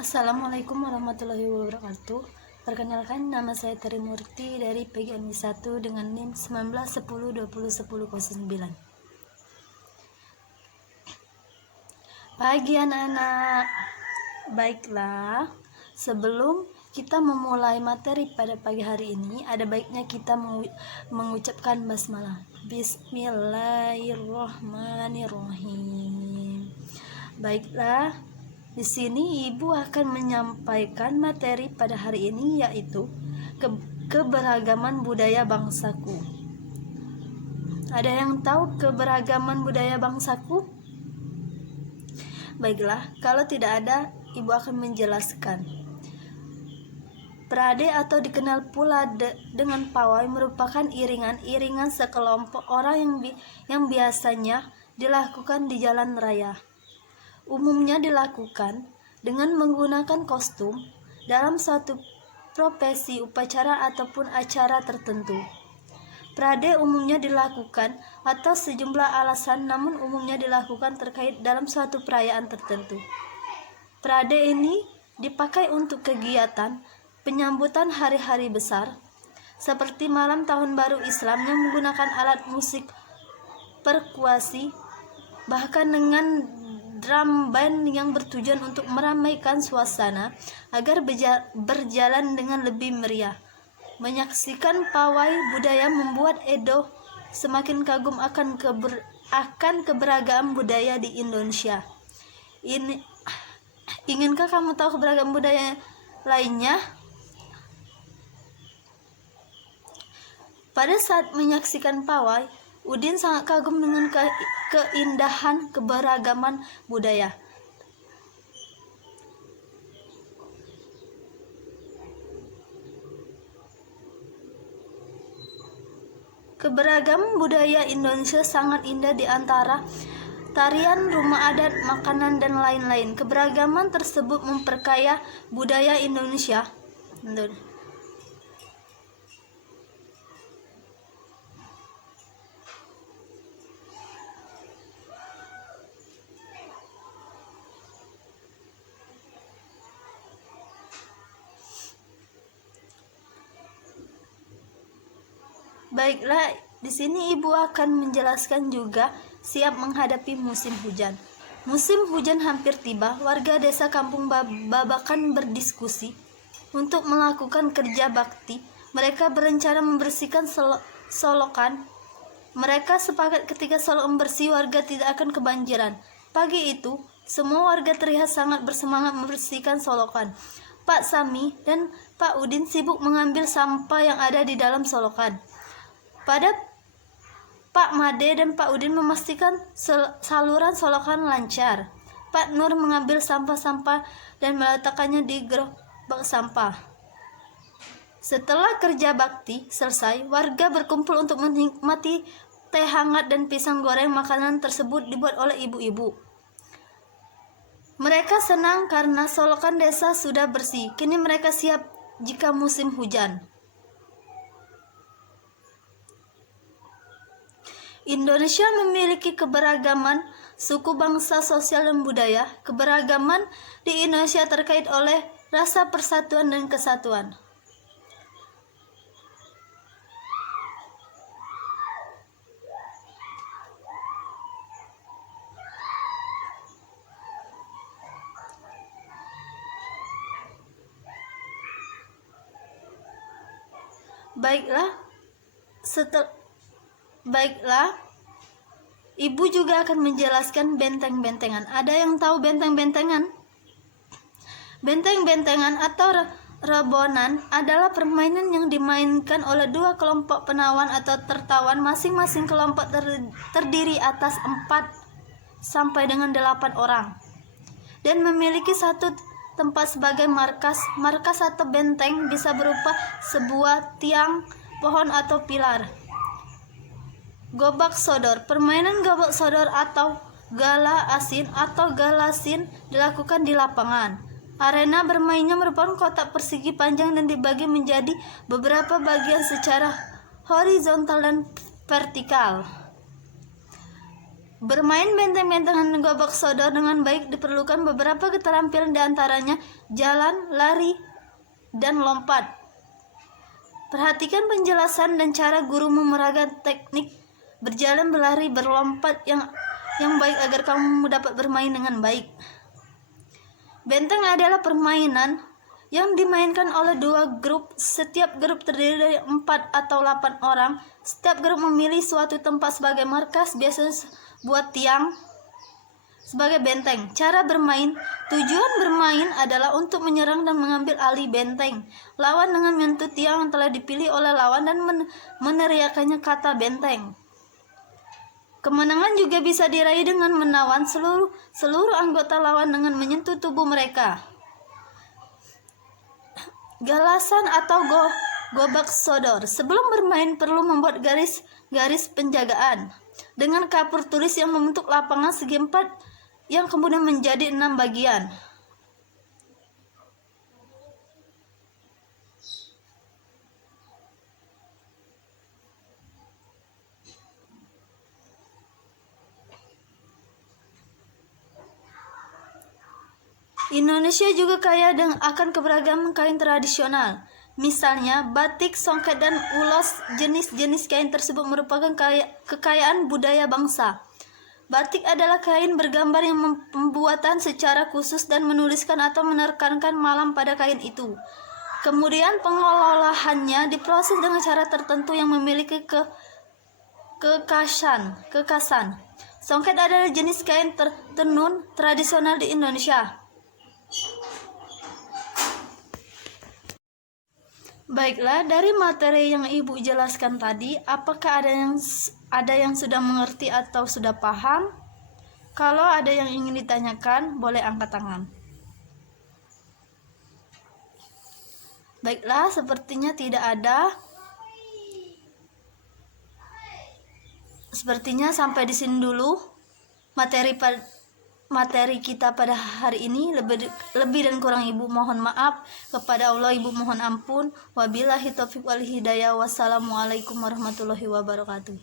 Assalamualaikum warahmatullahi wabarakatuh. Perkenalkan, nama saya Trimurti dari PGMI 1 dengan NIM 1910201009. Pagi anak-anak. Baiklah, sebelum kita memulai materi pada pagi hari ini, ada baiknya kita mengucapkan basmalah. Bismillahirrahmanirrahim. Baiklah, di sini Ibu akan menyampaikan materi pada hari ini, yaitu keberagaman budaya bangsaku. Ada yang tahu keberagaman budaya bangsaku? Baiklah, kalau tidak ada, Ibu akan menjelaskan. Parade atau dikenal pula dengan pawai merupakan iringan sekelompok orang yang biasanya dilakukan di jalan raya. Umumnya dilakukan dengan menggunakan kostum dalam suatu prosesi, upacara ataupun acara tertentu. Parade umumnya dilakukan atas sejumlah alasan, namun umumnya dilakukan terkait dalam suatu perayaan tertentu. Parade ini dipakai untuk kegiatan penyambutan hari-hari besar, seperti malam tahun baru Islam yang menggunakan alat musik perkuasi, bahkan dengan drum band yang bertujuan untuk meramaikan suasana agar berjalan dengan lebih meriah. Menyaksikan pawai budaya membuat Edo semakin kagum akan keberagaman budaya di Indonesia. Inginkah kamu tahu keberagaman budaya lainnya? Pada saat menyaksikan pawai, Udin sangat kagum dengan keindahan keberagaman budaya. Keberagaman budaya Indonesia sangat indah, di antara tarian, rumah adat, makanan, dan lain-lain. Keberagaman tersebut memperkaya budaya Indonesia. Baiklah, di sini Ibu akan menjelaskan juga siap menghadapi musim hujan. Musim hujan hampir tiba. Warga desa Kampung Babakan berdiskusi untuk melakukan kerja bakti. Mereka berencana membersihkan solokan. Mereka sepakat ketika solokan bersih, warga tidak akan kebanjiran. Pagi itu, semua warga terlihat sangat bersemangat membersihkan solokan. Pak Sami dan Pak Udin sibuk mengambil sampah yang ada di dalam solokan. Pada Pak Made dan Pak Udin memastikan saluran solokan lancar. Pak Nur mengambil sampah-sampah dan meletakkannya di gerobak sampah. Setelah kerja bakti selesai, warga berkumpul untuk menikmati teh hangat dan pisang goreng. Makanan tersebut dibuat oleh ibu-ibu. Mereka senang karena solokan desa sudah bersih. Kini mereka siap jika musim hujan. Indonesia memiliki keberagaman suku, bangsa, sosial, dan budaya. Keberagaman di Indonesia terkait oleh rasa persatuan dan kesatuan. Baiklah, Ibu juga akan menjelaskan benteng-bentengan. Ada yang tahu benteng-bentengan? Benteng-bentengan atau rebonan adalah permainan yang dimainkan oleh dua kelompok penawan atau tertawan. Masing-masing kelompok terdiri atas 4 sampai dengan 8 orang dan memiliki satu tempat sebagai markas. Markas atau benteng bisa berupa sebuah tiang, pohon, atau pilar. Gobak sodor. Permainan gobak sodor atau galasin dilakukan di lapangan. Arena bermainnya merupakan kotak persegi panjang dan dibagi menjadi beberapa bagian secara horizontal dan vertikal. Bermain benteng-bentengan gobak sodor dengan baik diperlukan beberapa keterampilan, diantaranya jalan, lari, dan lompat. Perhatikan penjelasan dan cara guru memeragakan teknik berjalan, berlari, berlompat yang baik agar kamu dapat bermain dengan baik. Benteng adalah permainan yang dimainkan oleh dua grup. Setiap grup terdiri dari 4 atau 8 orang. Setiap grup memilih suatu tempat sebagai markas, biasanya buat tiang sebagai benteng. Cara bermain: tujuan bermain adalah untuk menyerang dan mengambil alih benteng lawan dengan menyentuh tiang yang telah dipilih oleh lawan dan meneriakannya kata benteng. Kemenangan juga bisa diraih dengan menawan seluruh anggota lawan dengan menyentuh tubuh mereka. Galasan atau gobak sodor. Sebelum bermain perlu membuat garis penjagaan dengan kapur tulis yang membentuk lapangan segi 4 yang kemudian menjadi 6 bagian. Indonesia juga kaya akan keberagaman kain tradisional. Misalnya, batik, songket, dan ulos. Jenis-jenis kain tersebut merupakan kekayaan budaya bangsa. Batik adalah kain bergambar yang pembuatan secara khusus dan menuliskan atau menekankan malam pada kain itu. Kemudian pengolahannya diproses dengan cara tertentu yang memiliki kekasan. Songket adalah jenis kain tenun tradisional di Indonesia. Baiklah, dari materi yang Ibu jelaskan tadi, apakah ada yang sudah mengerti atau sudah paham? Kalau ada yang ingin ditanyakan, boleh angkat tangan. Baiklah, sepertinya tidak ada. Sepertinya sampai di sini dulu materi kita pada hari ini. Lebih dan kurang Ibu mohon maaf. Kepada Allah Ibu mohon ampun. Wabillahi taufiq wal hidayah. Wassalamualaikum warahmatullahi wabarakatuh.